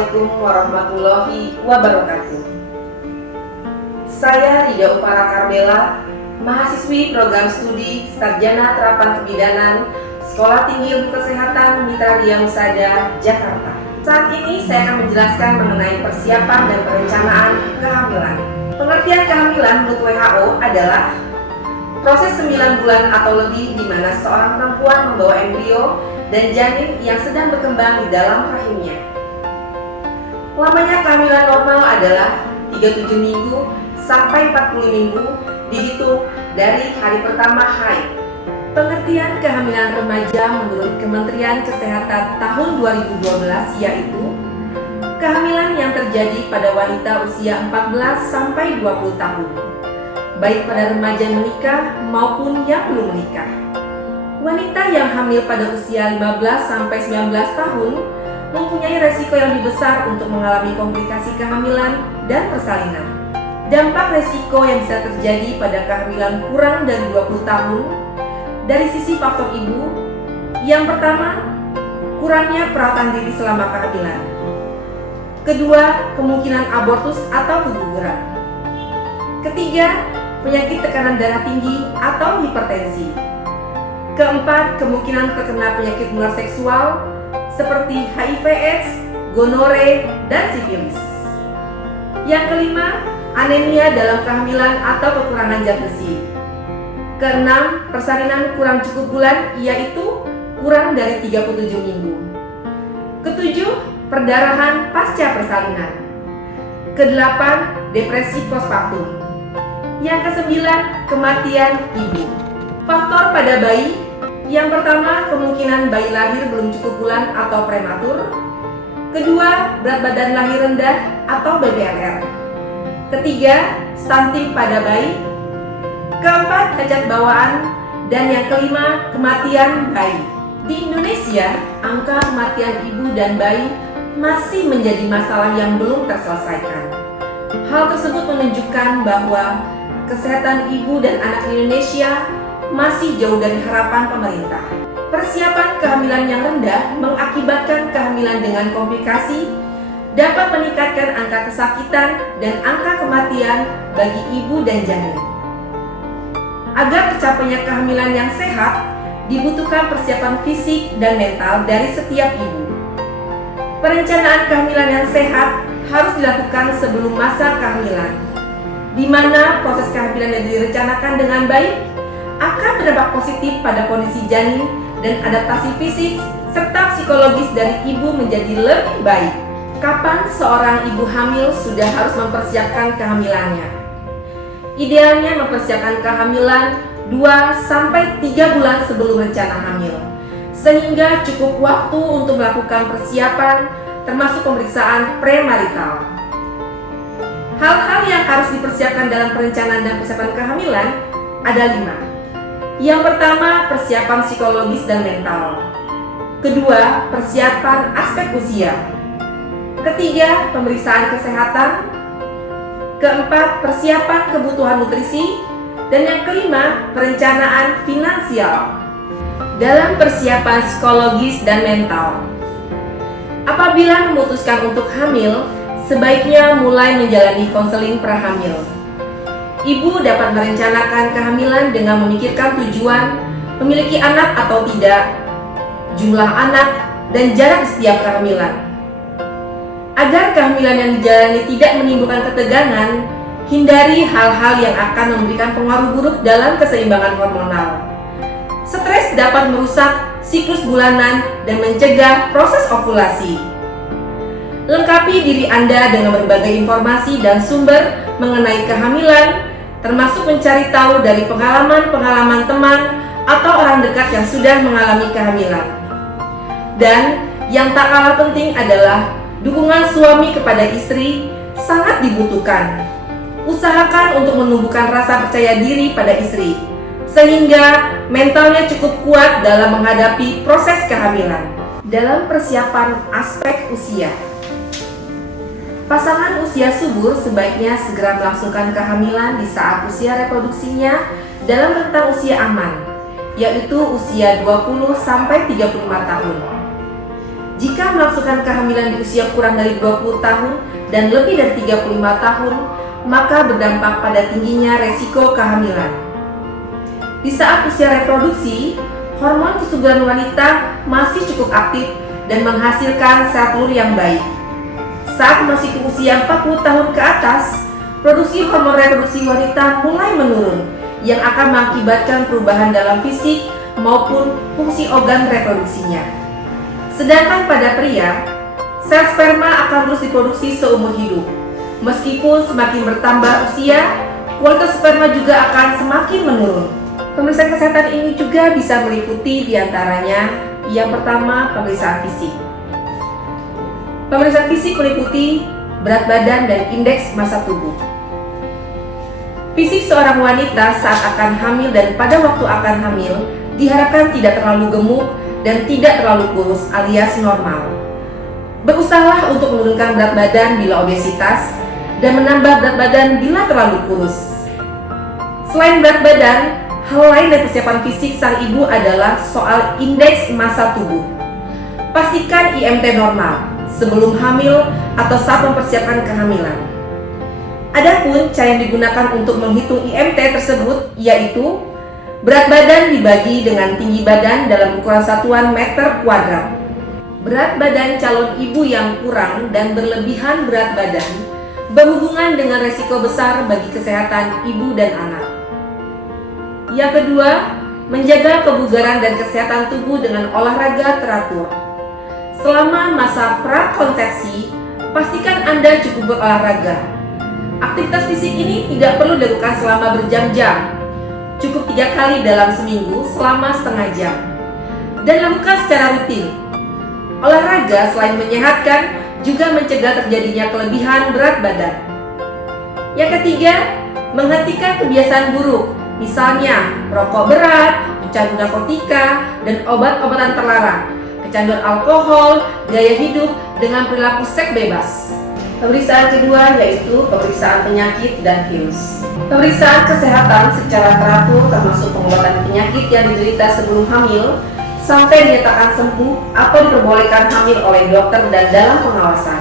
Assalamualaikum warahmatullahi wabarakatuh. Saya Rida Upara Karbela, mahasiswi program studi Sarjana Terapan Kebidanan Sekolah Tinggi Ilmu Kesehatan Mitra Dia Husada, Jakarta. Saat ini saya akan menjelaskan mengenai persiapan dan perencanaan kehamilan. Pengertian kehamilan menurut WHO adalah proses 9 bulan atau lebih di mana seorang perempuan membawa embrio dan janin yang sedang berkembang di dalam rahimnya. Lamanya kehamilan normal adalah 37 minggu sampai 40 minggu dihitung dari hari pertama haid. Pengertian kehamilan remaja menurut Kementerian Kesehatan tahun 2012 yaitu kehamilan yang terjadi pada wanita usia 14 sampai 20 tahun, baik pada remaja yang menikah maupun yang belum menikah. Wanita yang hamil pada usia 15 sampai 19 tahun mempunyai resiko yang lebih besar untuk mengalami komplikasi kehamilan dan persalinan. Dampak resiko yang bisa terjadi pada kehamilan kurang dari 20 tahun dari sisi faktor ibu, yang pertama, kurangnya perawatan diri selama kehamilan. Kedua, kemungkinan abortus atau keguguran. Ketiga, penyakit tekanan darah tinggi atau hipertensi. Keempat, kemungkinan terkena penyakit menular seksual seperti HIV/AIDS, gonore, dan sifilis. Yang kelima, anemia dalam kehamilan atau kekurangan zat besi. Keenam, persalinan kurang cukup bulan, yaitu kurang dari 37 minggu. Ketujuh, perdarahan pasca persalinan. Kedelapan, depresi postpartum. Yang kesembilan, kematian ibu. Faktor pada bayi. Yang pertama, kemungkinan bayi lahir belum cukup bulan atau prematur. Kedua, berat badan lahir rendah atau BBLR. Ketiga, stunting pada bayi. Keempat, cacat bawaan. Dan yang kelima, kematian bayi. Di Indonesia, angka kematian ibu dan bayi masih menjadi masalah yang belum terselesaikan. Hal tersebut menunjukkan bahwa kesehatan ibu dan anak di Indonesia masih jauh dari harapan pemerintah. Persiapan kehamilan yang rendah mengakibatkan kehamilan dengan komplikasi dapat meningkatkan angka kesakitan dan angka kematian bagi ibu dan janin. Agar tercapainya kehamilan yang sehat, dibutuhkan persiapan fisik dan mental dari setiap ibu. Perencanaan kehamilan yang sehat harus dilakukan sebelum masa kehamilan, di mana proses kehamilan yang direncanakan dengan baik akan berdampak positif pada kondisi janin dan adaptasi fisik serta psikologis dari ibu menjadi lebih baik. Kapan seorang ibu hamil sudah harus mempersiapkan kehamilannya? Idealnya mempersiapkan kehamilan 2-3 bulan sebelum rencana hamil, sehingga cukup waktu untuk melakukan persiapan termasuk pemeriksaan premarital. Hal-hal yang harus dipersiapkan dalam perencanaan dan persiapan kehamilan ada 5. Yang pertama, persiapan psikologis dan mental. Kedua, persiapan aspek usia. Ketiga, pemeriksaan kesehatan. Keempat, persiapan kebutuhan nutrisi. Dan yang kelima, perencanaan finansial. Dalam persiapan psikologis dan mental, apabila memutuskan untuk hamil, sebaiknya mulai menjalani konseling prahamil. Ibu dapat merencanakan kehamilan dengan memikirkan tujuan, memiliki anak atau tidak, jumlah anak, dan jarak setiap kehamilan. Agar kehamilan yang dijalani tidak menimbulkan ketegangan, hindari hal-hal yang akan memberikan pengaruh buruk dalam keseimbangan hormonal. Stres dapat merusak siklus bulanan dan mencegah proses ovulasi. Lengkapi diri Anda dengan berbagai informasi dan sumber mengenai kehamilan, termasuk mencari tahu dari pengalaman-pengalaman teman atau orang dekat yang sudah mengalami kehamilan. Dan yang tak kalah penting adalah dukungan suami kepada istri sangat dibutuhkan. Usahakan untuk menumbuhkan rasa percaya diri pada istri, sehingga mentalnya cukup kuat dalam menghadapi proses kehamilan. Dalam persiapan aspek usia, pasangan usia subur sebaiknya segera melangsungkan kehamilan di saat usia reproduksinya dalam rentang usia aman, yaitu usia 20-35 tahun. Jika melangsungkan kehamilan di usia kurang dari 20 tahun dan lebih dari 35 tahun, maka berdampak pada tingginya resiko kehamilan. Di saat usia reproduksi, hormon kesuburan wanita masih cukup aktif dan menghasilkan sel telur yang baik. Saat masih ke usia 40 tahun ke atas, produksi hormon reproduksi wanita mulai menurun yang akan mengakibatkan perubahan dalam fisik maupun fungsi organ reproduksinya. Sedangkan pada pria, sel sperma akan terus diproduksi seumur hidup. Meskipun semakin bertambah usia, kualitas sperma juga akan semakin menurun. Pemeriksaan kesehatan ini juga bisa meliputi diantaranya yang pertama, pemeriksaan fisik. Pemeriksaan fisik meliputi berat badan dan indeks massa tubuh. Fisik seorang wanita saat akan hamil dan pada waktu akan hamil diharapkan tidak terlalu gemuk dan tidak terlalu kurus alias normal. Berusahalah untuk menurunkan berat badan bila obesitas dan menambah berat badan bila terlalu kurus. Selain berat badan, hal lain dari persiapan fisik sang ibu adalah soal indeks massa tubuh. Pastikan IMT normal sebelum hamil atau saat mempersiapkan kehamilan. Adapun cara yang digunakan untuk menghitung IMT tersebut yaitu berat badan dibagi dengan tinggi badan dalam ukuran satuan meter kuadrat. Berat badan calon ibu yang kurang dan berlebihan berat badan berhubungan dengan resiko besar bagi kesehatan ibu dan anak. Yang kedua, menjaga kebugaran dan kesehatan tubuh dengan olahraga teratur. Selama masa prakonsepsi, pastikan Anda cukup berolahraga. Aktivitas fisik ini tidak perlu dilakukan selama berjam-jam, cukup 3 kali dalam seminggu selama setengah jam, dan lakukan secara rutin. Olahraga selain menyehatkan, juga mencegah terjadinya kelebihan berat badan. Yang ketiga, menghentikan kebiasaan buruk, misalnya rokok berat, pecandu narkotika, dan obat-obatan terlarang, kecanduan alkohol, gaya hidup dengan perilaku seks bebas. Pemeriksaan kedua yaitu pemeriksaan penyakit dan virus. Pemeriksaan kesehatan secara teratur termasuk pengobatan penyakit yang diderita sebelum hamil sampai dinyatakan sembuh atau diperbolehkan hamil oleh dokter dan dalam pengawasan.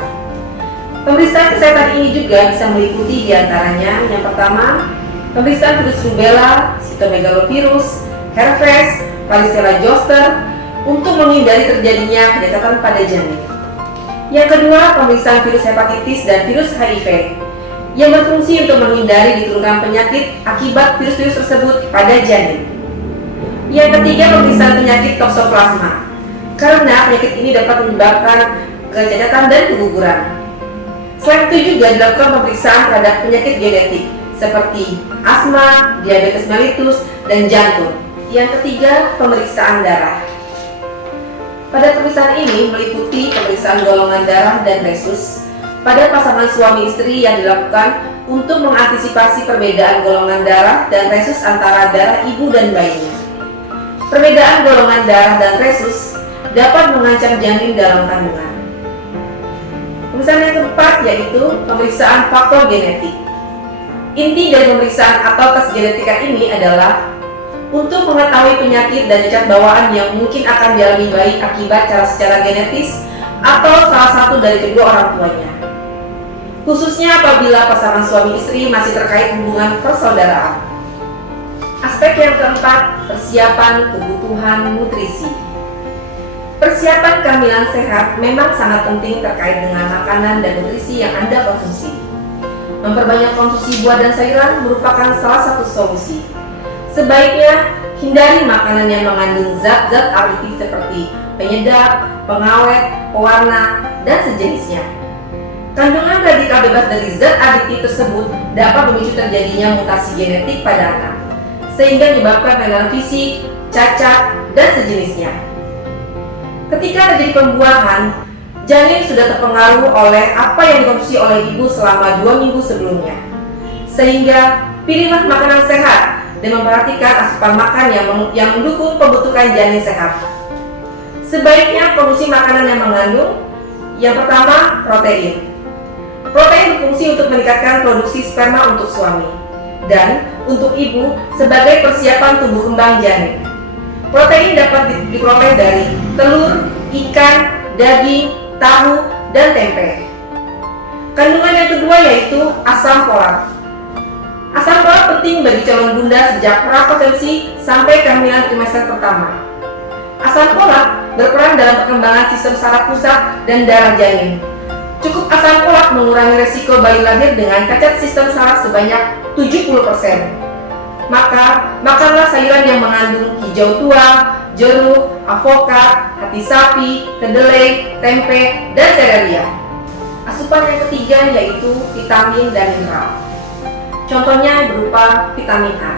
Pemeriksaan kesehatan ini juga bisa meliputi diantaranya yang pertama, pemeriksaan virus rubella, sitomegalovirus, herpes, varicella zoster untuk menghindari terjadinya penyakit pada janin. Yang kedua, pemeriksaan virus hepatitis dan virus HIV yang berfungsi untuk menghindari diturunkan penyakit akibat virus-virus tersebut pada janin. Yang ketiga, pemeriksaan penyakit toksoplasma karena penyakit ini dapat menyebabkan kecacatan dan keguguran. Selain itu juga dilakukan pemeriksaan terhadap penyakit genetik seperti asma, diabetes mellitus, dan jantung. Yang ketiga, pemeriksaan darah. Pada pemeriksaan ini meliputi pemeriksaan golongan darah dan resus pada pasangan suami istri yang dilakukan untuk mengantisipasi perbedaan golongan darah dan resus antara darah ibu dan bayinya. Perbedaan golongan darah dan resus dapat mengancam janin dalam kandungan. Pemeriksaan yang keempat yaitu pemeriksaan faktor genetik. Inti dari pemeriksaan atau tes genetika ini adalah untuk mengetahui penyakit dan cacat bawaan yang mungkin akan dialami bayi akibat secara genetis atau salah satu dari kedua orang tuanya. Khususnya apabila pasangan suami istri masih terkait hubungan persaudaraan. Aspek yang keempat, persiapan kebutuhan nutrisi. Persiapan kehamilan sehat memang sangat penting terkait dengan makanan dan nutrisi yang Anda konsumsi. Memperbanyak konsumsi buah dan sayuran merupakan salah satu solusi. Sebaiknya hindari makanan yang mengandung zat-zat aditif seperti penyedap, pengawet, pewarna, dan sejenisnya. Kandungan radikal bebas dari zat aditif tersebut dapat memicu terjadinya mutasi genetik pada anak, sehingga menyebabkan kelainan fisik, cacat, dan sejenisnya. Ketika terjadi pembuahan, janin sudah terpengaruh oleh apa yang dikonsumsi oleh ibu selama 2 minggu sebelumnya. Sehingga pilihlah makanan sehat dan memperhatikan asupan makan yang mendukung pembentukan janin sehat. Sebaiknya konsumsi makanan yang mengandung yang pertama, protein. Protein berfungsi untuk meningkatkan produksi sperma untuk suami dan untuk ibu sebagai persiapan tumbuh kembang janin. Protein dapat diperoleh dari telur, ikan, daging, tahu, dan tempe. Kandungan yang kedua yaitu asam folat. Asam folat penting bagi calon bunda sejak prakonsepsi sampai kehamilan trimester pertama. Asam folat berperan dalam perkembangan sistem saraf pusat dan darah janin. Cukup asam folat mengurangi resiko bayi lahir dengan cacat sistem saraf sebanyak 70%. Maka, makanlah sayuran yang mengandung hijau tua, jeruk, avokat, hati sapi, kedelai, tempe, dan serealia. Asupan yang ketiga yaitu vitamin dan mineral. Contohnya berupa vitamin A.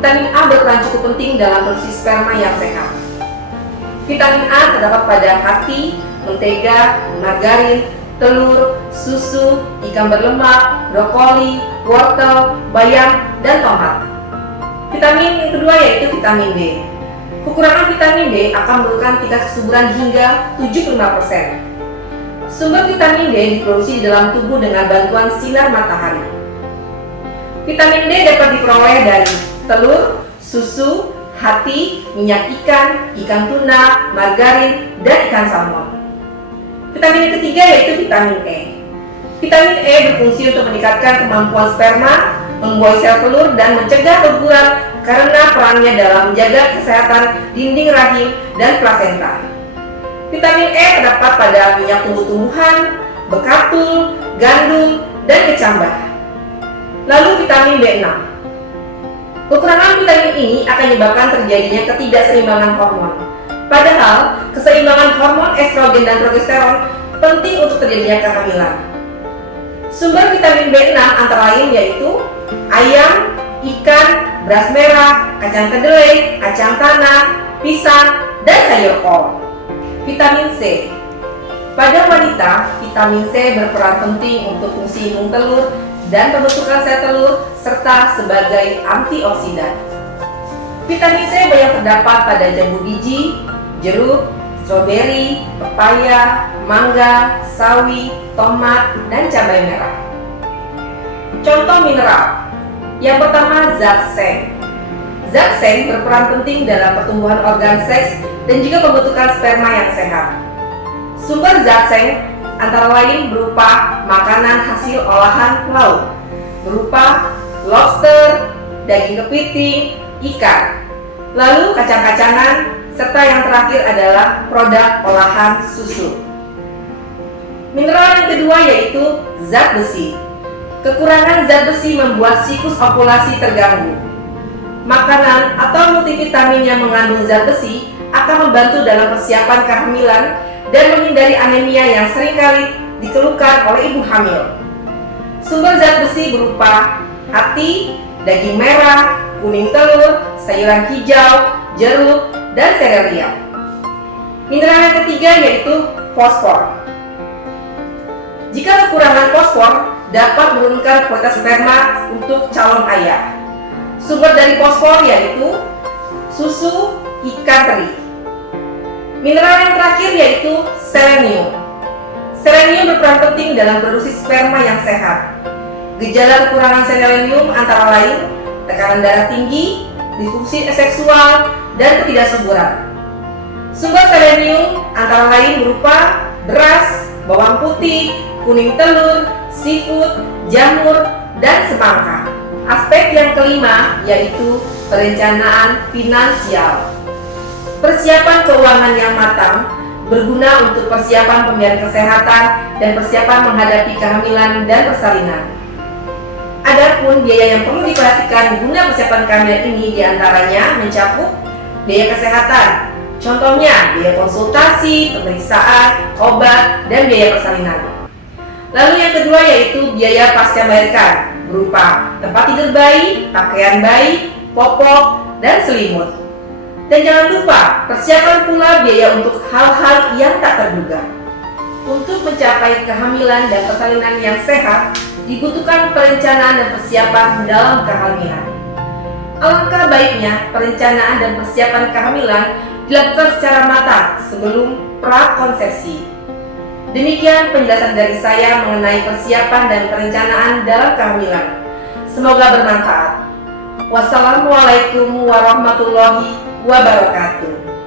Vitamin A berperan cukup penting dalam produksi sperma yang sehat. Vitamin A terdapat pada hati, mentega, margarin, telur, susu, ikan berlemak, brokoli, wortel, bayam, dan tomat. Vitamin yang kedua yaitu vitamin D. Kekurangan vitamin D akan menurunkan tingkat kesuburan hingga 75%. Sumber vitamin D diproduksi di dalam tubuh dengan bantuan sinar matahari. Vitamin D dapat diperoleh dari telur, susu, hati, minyak ikan, ikan tuna, margarin, dan ikan salmon. Vitamin yang ketiga yaitu vitamin E. Vitamin E berfungsi untuk meningkatkan kemampuan sperma, membuai sel telur, dan mencegah keguguran karena perannya dalam menjaga kesehatan dinding rahim dan plasenta. Vitamin E terdapat pada minyak tumbuh-tumbuhan, bekatul, gandum, dan kecambah. Lalu vitamin B6. Kekurangan vitamin ini akan menyebabkan terjadinya ketidakseimbangan hormon. Padahal, keseimbangan hormon estrogen dan progesteron penting untuk terjadinya kehamilan. Sumber vitamin B6 antara lain yaitu ayam, ikan, beras merah, kacang kedelai, kacang tanah, pisang, dan sayur kol. Vitamin C. Pada wanita, vitamin C berperan penting untuk fungsi imun telur dan pembentukan sel telur serta sebagai antioksidan. Vitamin C banyak terdapat pada jambu biji, jeruk, stroberi, pepaya, mangga, sawi, tomat, dan cabai merah. Contoh mineral. Yang pertama, zat seng. Zat seng berperan penting dalam pertumbuhan organ seks dan juga pembentukan sperma yang sehat. Sumber zat seng antara lain berupa makanan hasil olahan laut, berupa lobster, daging kepiting, ikan, lalu kacang-kacangan, serta yang terakhir adalah produk olahan susu. Mineral yang kedua yaitu zat besi. Kekurangan zat besi membuat siklus ovulasi terganggu. Makanan atau multivitamin yang mengandung zat besi akan membantu dalam persiapan kehamilan dan menghindari anemia yang seringkali dikeluhkan oleh ibu hamil. Sumber zat besi berupa hati, daging merah, kuning telur, sayuran hijau, jeruk, dan serealia. Mineral yang ketiga yaitu fosfor. Jika kekurangan fosfor dapat menurunkan kualitas sperma untuk calon ayah. Sumber dari fosfor yaitu susu, ikan teri. Mineral yang terakhir yaitu selenium. Selenium berperan penting dalam produksi sperma yang sehat. Gejala kekurangan selenium antara lain tekanan darah tinggi, disfungsi seksual, dan ketidaksuburan. Sumber selenium antara lain berupa beras, bawang putih, kuning telur, seafood, jamur, dan semangka. Aspek yang kelima yaitu perencanaan finansial. Persiapan keuangan yang matang berguna untuk persiapan pembiayaan kesehatan dan persiapan menghadapi kehamilan dan persalinan. Adapun biaya yang perlu diperhatikan guna persiapan kehamilan ini diantaranya mencakup biaya kesehatan, contohnya biaya konsultasi, pemeriksaan, obat, dan biaya persalinan. Lalu yang kedua yaitu biaya pasca melahirkan berupa tempat tidur bayi, pakaian bayi, popok, dan selimut. Dan jangan lupa persiapan pula biaya untuk hal-hal yang tak terduga. Untuk mencapai kehamilan dan persalinan yang sehat, dibutuhkan perencanaan dan persiapan dalam kehamilan. Alangkah baiknya perencanaan dan persiapan kehamilan dilakukan secara matang sebelum prakonsepsi. Demikian penjelasan dari saya mengenai persiapan dan perencanaan dalam kehamilan. Semoga bermanfaat. Wassalamualaikum warahmatullahi wabarakatuh.